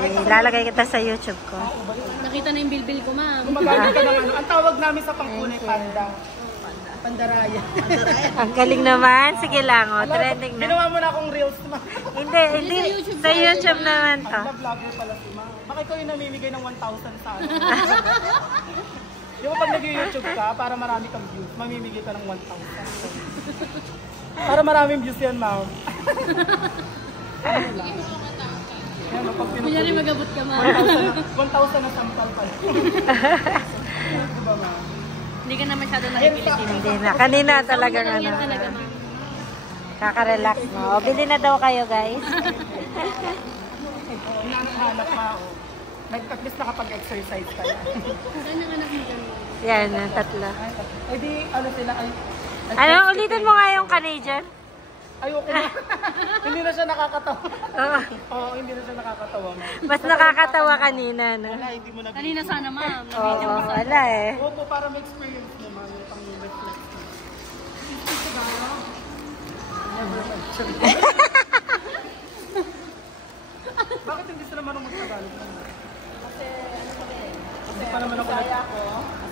Ilalagay kita sa YouTube ko. Nakita na yung bilbil ko, ma'am. Gumagamit ka ng ano. Ang tawag namin sa pangkulay, panda. Pandaraya. Ang galing naman. Sige lang, oh. Trending na. Ginawa mo na akong reels, ma. Hindi. Sa YouTube naman to. Ang vlogger pala si ma. Baka ikaw yung namimigay ng 1,000 sa ano. Di ba pag nag-YouTube ka, para marami kang views, mamimigay ka ng 1,000. Para maraming views yan, ma'am. Ano lang. Yan, pag Kunyari magabot ka, ma'am. 1,000 na sample pala. Diba, ma'am? Hindi ka na masyado nakikilig. Hindi na. Kanina talagang ano. Talaga, ma'am. Kaka-relax mo. O, bili na daw kayo, guys. Hinahanap pa ako. At least nakapag-exercise ka na. Saan ang anak mo dyan? Yan, ang tatlo. Ay di, ano sila, Ano, ulitin mo nga yung Canadian? ayoko na. Hindi na siya nakakatawa. Oo. Oo, hindi na siya nakakatawa. Mas nakakatawa kanina, no? Wala, hindi mo na. Kanina sana, ma'am. Oo, wala eh. Opo, para ma-experience mo, ma'am, yung pang-reflect. Bakit hindi sila marunong mag-Tagalog? Kasi pa naman ako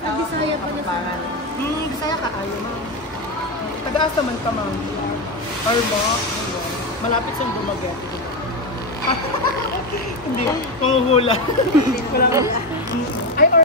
Bisaya pa na sa... Bisaya ka, ayaw, ma'am. Taga-as naman ka, ma'am. Or mo, malapit siyang bumagat. Hindi, manguhula. Ay, or